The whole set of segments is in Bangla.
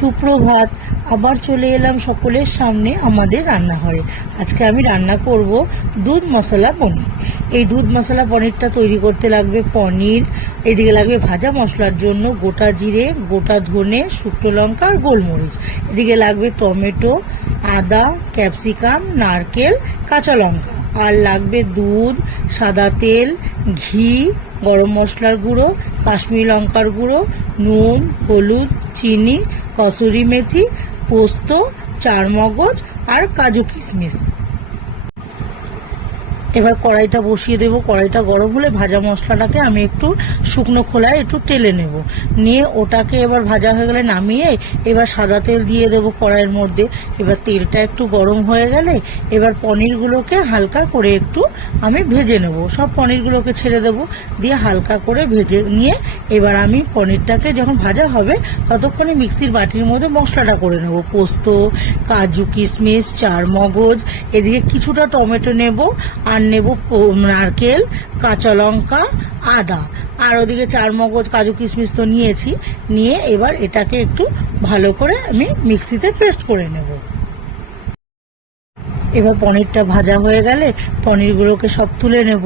সুপ্রভাত। আবার চলে এলাম সকলের সামনে আমাদের রান্নাঘরে। আজকে আমি রান্না করব দুধ মশলা পনির। এই দুধ মশলা পনিরটা তৈরি করতে লাগবে পনির, এদিকে লাগবে ভাজা মশলার জন্য গোটা জিরে, গোটা ধনে, শুকনো লঙ্কা আর গোলমরিচ। এদিকে লাগবে টমেটো, আদা, ক্যাপসিকাম, নারকেল, কাঁচা লঙ্কা। আর লাগবে দুধ, সাদা তেল, ঘি, গরম মশলার গুঁড়ো, কাশ্মীরি লঙ্কার গুঁড়ো, নুন, হলুদ, চিনি, কসুরি মেথি, পোস্ত, চারমগজ আর কাজু কিশমিশ। এবার কড়াইটা বসিয়ে দেবো। কড়াইটা গরম হলে ভাজা মশলাটাকে আমি একটু শুকনো খোলায় একটু তেলে নেব, নিয়ে ওটাকে এবার ভাজা হয়ে গেলে নামিয়ে এবার সাদা তেল দিয়ে দেবো কড়াইয়ের মধ্যে। এবার তেলটা একটু গরম হয়ে গেলে এবার পনিরগুলোকে হালকা করে একটু আমি ভেজে নেব। সব পনিরগুলোকে ছেড়ে দেবো, দিয়ে হালকা করে ভেজে নিয়ে এবার আমি পনিরটাকে যখন ভাজা হবে ততক্ষণে মিক্সির বাটির মধ্যে মশলাটা করে নেব। পোস্ত, কাজু কিশমিশ, চারমগজ, এদিকে কিছুটা টমেটো নেব, আর নেব নারকেল, কাঁচা লঙ্কা, আদা, আর ওদিকে চারমগজ, কাজু কিশমিশ তো নিয়েছি। নিয়ে এবার এটাকে একটু ভালো করে আমি মিক্সিতে পেস্ট করে নেব। এবার পনিরটা ভাজা হয়ে গেলে পনিরগুলোকে সব তুলে নেব।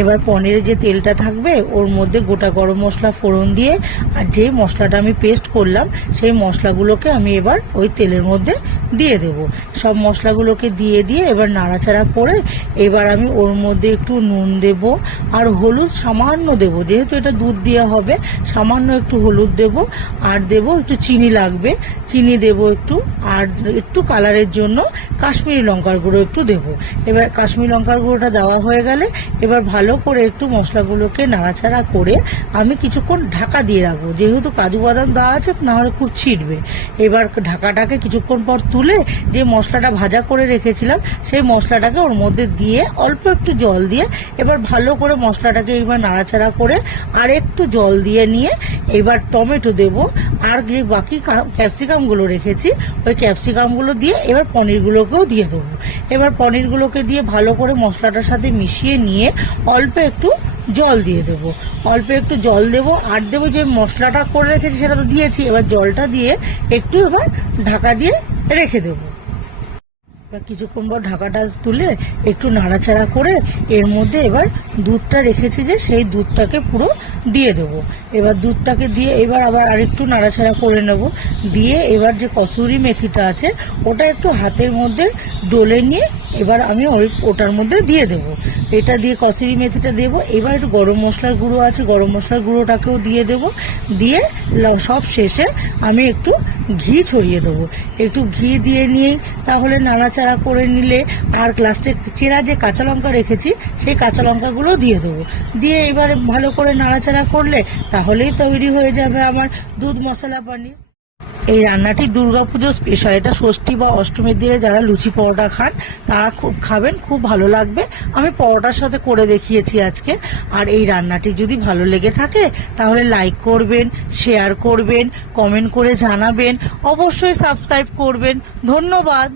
এবার পনিরের যে তেলটা থাকবে ওর মধ্যে গোটা গরম মশলা ফোড়ন দিয়ে আর যে মশলাটা আমি পেস্ট করলাম সেই মশলাগুলোকে আমি এবার ওই তেলের মধ্যে দিয়ে দেব। সব মশলাগুলোকে দিয়ে এবার নাড়াচাড়া করে এবার আমি ওর মধ্যে একটু নুন দেব আর হলুদ সামান্য দেব, যেহেতু এটা দুধ দেওয়া হবে সামান্য একটু হলুদ দেব, আর দেব একটু চিনি লাগবে, চিনি দেব একটু, আর একটু কালারের জন্য কাশ্মীরি লঙ্কার গুঁড়ো একটু দেবো। এবার কাশ্মীরি লঙ্কার গুঁড়োটা দেওয়া হয়ে গেলে এবার ভালো করে একটু মশলাগুলোকে নাড়াচাড়া করে আমি কিছুক্ষণ ঢাকা দিয়ে রাখবো, যেহেতু কাজু বাদাম দেওয়া আছে নাহলে খুব ছিটবে। এবার ঢাকাটাকে কিছুক্ষণ পর তুলে যে মশলাটা ভাজা করে রেখেছিলাম সেই মশলাটাকে ওর মধ্যে দিয়ে অল্প একটু জল দিয়ে এবার ভালো করে মশলাটাকে এবার নাড়াচাড়া করে আর একটু জল দিয়ে নিয়ে এবার টমেটো দেব, আর যে বাকি ক্যাপসিকামগুলো রেখেছি ওই ক্যাপসিকামগুলো দিয়ে এবার পনিরগুলোকেও দিয়ে দেবো। এবার পনিরগুলোকে দিয়ে ভালো করে মশলাটার সাথে মিশিয়ে নিয়ে অল্প একটু জল দিয়ে দেবো, অল্প একটু জল দেবো, আর দেবো যে মশলাটা করে রেখেছি সেটা তো দিয়েছি, এবার জলটা দিয়ে একটু এবার ঢাকা দিয়ে রেখে দেবো। কিছুক্ষণ পর ঢাকাটা তুলে একটু নাড়াচাড়া করে এর মধ্যে এবার দুধটা রেখেছি যে সেই দুধটাকে পুরো দিয়ে দেবো। এবার দুধটাকে দিয়ে এবার আবার আরেকটু নাড়াচাড়া করে নেব, দিয়ে এবার যে কসুরি মেথিটা আছে ওটা একটু হাতের মধ্যে ডলে নিয়ে এবার আমি ওটার মধ্যে দিয়ে দেব। এটা দিয়ে কসুরি মেথিটা দেবো। এবার একটু গরম মশলার গুঁড়ো আছে, গরম মশলার গুঁড়োটাকেও দিয়ে দেবো, দিয়ে সব শেষে আমি একটু ঘি ছড়িয়ে দেবো। একটু ঘি দিয়ে নিয়েই তাহলে নাড়াচাড়া করে নিলে আর লাস্টে চেরা যে কাঁচা লঙ্কা রেখেছি সেই কাঁচা লঙ্কাগুলো দিয়ে দেবো, দিয়ে এবারে ভালো করে নাড়াচাড়া করলে তাহলেই তৈরি হয়ে যাবে আমার দুধ মশলা পনির। এই রান্নাটি দুর্গাপুজো স্পেশাল। এটা ষষ্ঠী বা অষ্টমীর দিনে যারা লুচি পরোটা খান তারা খুব খাবেন, খুব ভালো লাগবে। আমি পরোটার সাথে করে দেখিয়েছি আজকে। আর এই রান্নাটি যদি ভালো লেগে থাকে তাহলে লাইক করবেন, শেয়ার করবেন, কমেন্ট করে জানাবেন, অবশ্যই সাবস্ক্রাইব করবেন। ধন্যবাদ।